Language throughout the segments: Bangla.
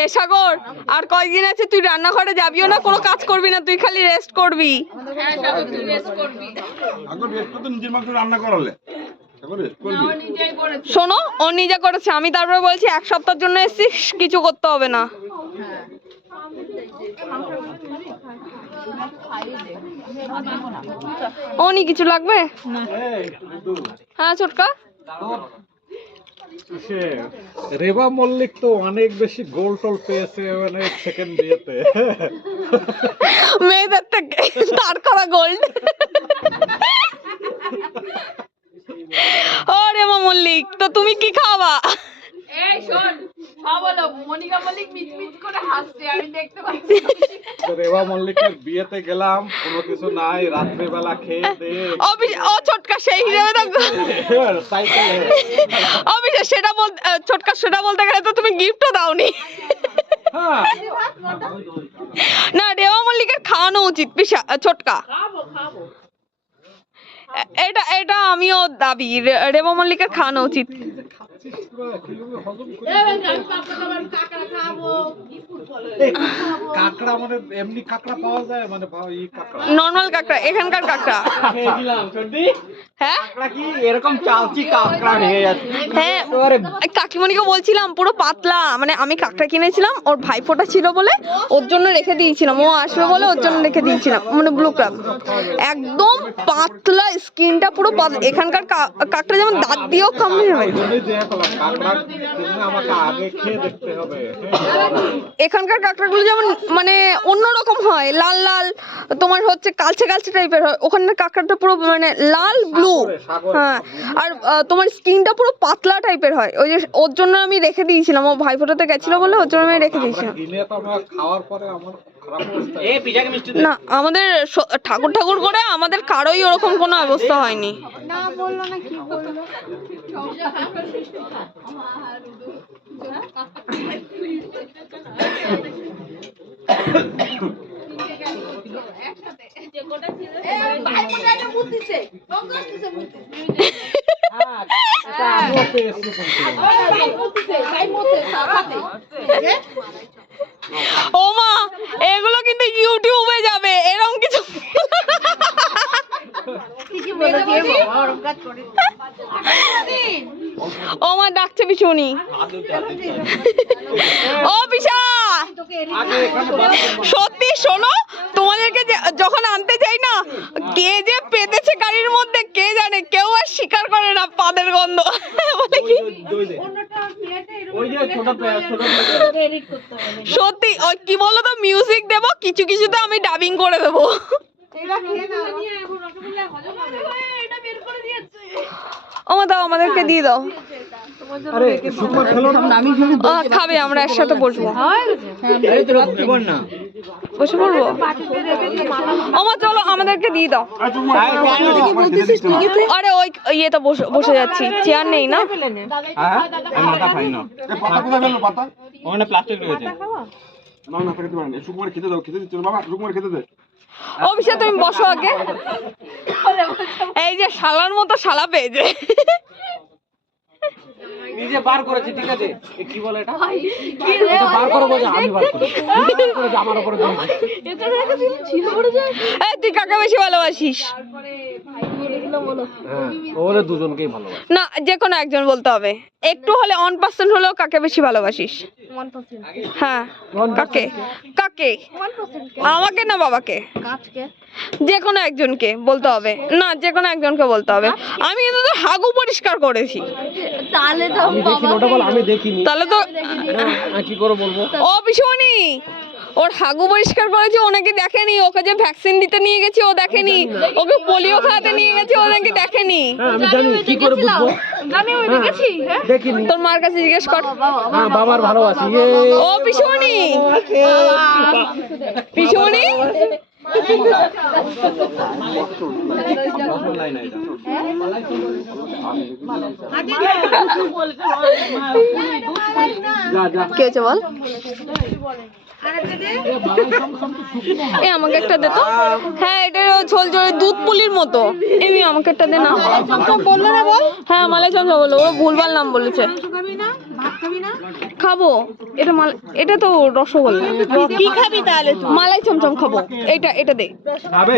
এ সাগর, আর কয়দিন আছে তুই রান্নাঘরে যাবিও না, কোনো কাজ করবি না, তুই খালি রেস্ট করবি। শোনো, ও নিজে করেছে, আমি তারপরে বলছি 1 সপ্তাহের জন্য এসেছিস, কিছু করতে হবে না। অনি কিছু লাগবে? হ্যাঁ ছোটকা। রেবা মল্লিক তো অনেক বেশি গোল টোল পেয়েছে অনেক সেকেন্ড বিয়েতে। মেয়েদের থেকে তার করা গোল্ড। ও রেবা মল্লিক, তো তুমি কি খাওয়া? এই শোন, বলো মনিকা মল্লিক মিচমিচ করে হাসছে, আমি দেখতে পাচ্ছি। রেবা মল্লিকের বিয়েতে গেলাম, কোনো কিছু নাই, রাত্রে বেলা খেয়ে দিয়ে ও ছোটকা সেই হিসেবে তো অবশ্যই সেটা বলতে, ছোটকা সেটা বলতে গেলে তো তুমি গিফটও দাওনি। না, রেবা মল্লিকের খাওয়ানো উচিত ছোটকা। এটা আমিও দাবি, রেবা মল্লিকের খাওয়ানো উচিত। কাঁকড়া মানে এমনি কাঁকড়া পাওয়া যায়, মানে নরমাল কাঁকড়া, এখানকার কাঁকড়া। হ্যাঁ কি এরকম চালচি কাঁকড়া ভেঙে যাচ্ছে। হ্যাঁ, কাকিমণিকে বলছিলাম পুরো পাতলা, মানে আমি কাঁকড়া কিনেছিলাম, ওর ভাইফোঁটা ছিল বলে ওর জন্য রেখে দিয়েছিলাম, ও আসবে বলে ওর জন্য রেখে দিয়েছিলাম, মানে ব্লু ক্রাব একদম পাতলা, স্কিনটা পুরো পাতলা। এখানকার কাঁকড়া যেমন দাঁত দিয়েও কামড়ে যাবে, এখানকার কাঁকড়াগুলো যেমন মানে অন্যরকম হয়, লাল লাল, তোমার হচ্ছে কালচে কালচে টাইপের হয়, ওখানের কাঁকড়াটা পুরো মানে লাল ব্লু। হ্যাঁ, আর তোমার স্কিনটা পুরো পাতলা টাইপের হয়, ওই যে ওর জন্য আমি রেখে দিয়েছিলাম, ও ভাইফোঁটাতে গেছিল বলে ওর জন্য আমি রেখে দিয়েছিলাম। না, আমাদের ঠাকুর করে আমাদের কারোই ওরকম কোনো অবস্থা হয়নি। না বললো না, কি বললো? ও মা, এগুলো কিন্তু ইউটিউবে যাবে, এরকম কিছু। ও মা ডাকছে পিছুনি। ও পিসা, সত্যি শোনো, তোমাদেরকে যখন আনতে যাই না, কে যে পেতেছে গাড়ির মধ্যে কে জানে, কেউ আর স্বীকার করে না পাদের গন্ধ। বলে কি সত্যি, ওই কি বলো তো, মিউজিক দেবো, কিছু কিছুতে আমি ডাবিং করে দেবো। ও দাও, আমাদেরকে দিয়ে দাও। খাবে, আমরা একসাথে বসবো, বসে পড়বো। ওমা চলো, আমাদেরকে দিয়ে দাও। আরে ওই ইয়েটা বসে যাচ্ছি, চেয়ার নেই না। অভিষেক তুমি বসো আগে। এই যে শালার মতো শালা পেয়েছে, নিজে বার করেছি, ঠিক আছে, কি বলে এটা, এটা বার করো বলে আমি বার করেছি, আমার উপরে এই তুই কাকে বেশি ভালোবাসিস? ওরে দুজনকেই ভালোবাসি। না, যে কোনো একজন বলতে হবে, একটু হলে 1% হলেও কাকে বেশি ভালোবাসিস? হ্যাঁ, কাকে কাকে? আমাকে না বাবাকে? যে কোনো একজনকে বলতে হবে, না যে কোনো একজনকে বলতে হবে। আমি কিন্তু তো হাগু পরিষ্কার করেছি, তাহলে তো আমি দেখিনি, তাহলে তো কি করে বলবো? ও পিছুনি, ওর হাগু পরিষ্কার করেছি, ও নাকি দেখেনি, ওকে যে ভ্যাকসিন দিতে নিয়ে গেছি ও দেখেনি, ওকে পোলিও খাওয়াতে নিয়ে গেছি ও নাকি দেখেনি। আমি জানি, কি করে বুঝবো? দেখিনি। তোর মার কাছে জিজ্ঞেস কর। হ্যাঁ, বাবার ভালোবাসি। ও পিছুনি, পিছুনি, কে বল? এ আমাকে একটা দে তো। হ্যাঁ এটা ঝোল ঝোল দুধ পুলির মতো। এমনি আমাকে একটা দে না। বললো না বল। হ্যাঁ মালাই চমচম বললো, ও ভুলভাল নাম বলেছে। খাবো এটা এটা তো রসগোল্লা। কি খাবি তাহলে? মালাই চমচম খাবো। এটা দে। খাবে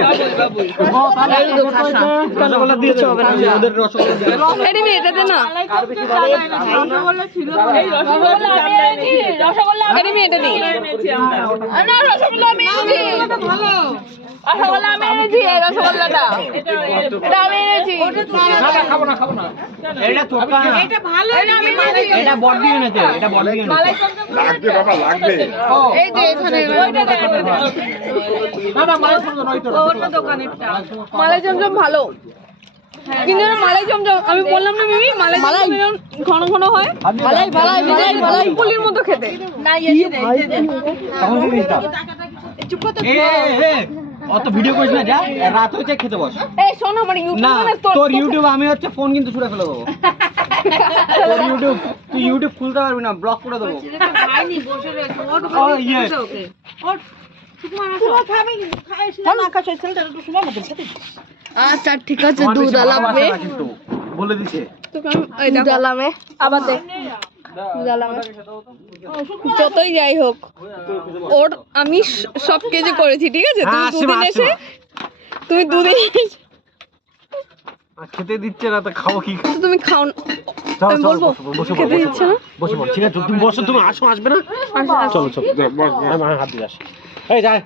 রসগোল্লা দিয়েছে হবে না, ওদের রসগোল্লা দিয়ে এটা নে, এটা দে না। এটা নে, এটা দে। না রসগোল্লা আমি এনেছি রসগোল্লা আমি এনেছি এই রসগোল্লাটা এটা আমি এনেছি খাবো না এটা তো এটা ভালো আমি এনেছি এটা বডি এনেছে, এটা বডি এনেছে। লাগবে বাবা লাগবে। এই যে এখানে ওইটা দেখ না মালাই চমচম ওইটা অন্য দোকানেরটা মালাই চমচম ভালো, কিন্তু এটা মালাই চমচম আমি বললাম না মিমি, মালাই চমচম ঘন ঘন হয়। মালাই পুলির মতো খেতে। না এই যে তখন দিস না। এ অত ভিডিও করিস না, যা রাত হয়েছে খেতে বস। এই শোন আমার না ইউটিউবে তোর ইউটিউব আমি হচ্ছে ফোন কিন্তু ছুড়ে ফেলে দেবো। তোর ইউটিউব তুই ইউটিউব খুলতে পারবি না, ব্লক করে দেবো। খাইনি বসে রয়েছে ওর ও ইয়ে আচ্ছা ঠিক আছে, তোমার দুধ বেশি আলামে ভালোবাসে না কিন্তু বলে দিছে। দুধ আলামে আবার দেখ। দুধ আলামে যতই যাই হোক ওর আমি সব কিছু করেছি, ঠিক আছে? হ্যাঁ, তুমি দুদিন এসে তুমি দুদিন আর খেতে দিচ্ছে না তো খাবো কি? তুমি খাও না। আমি বলবো খেতে দিচ্ছে না। বসে পড়, ঠিক আছে তুমি বসো, তুমি আসো, আসবে না? চলো চলো, আমি হাত দিয়ে আসি। এই যাই।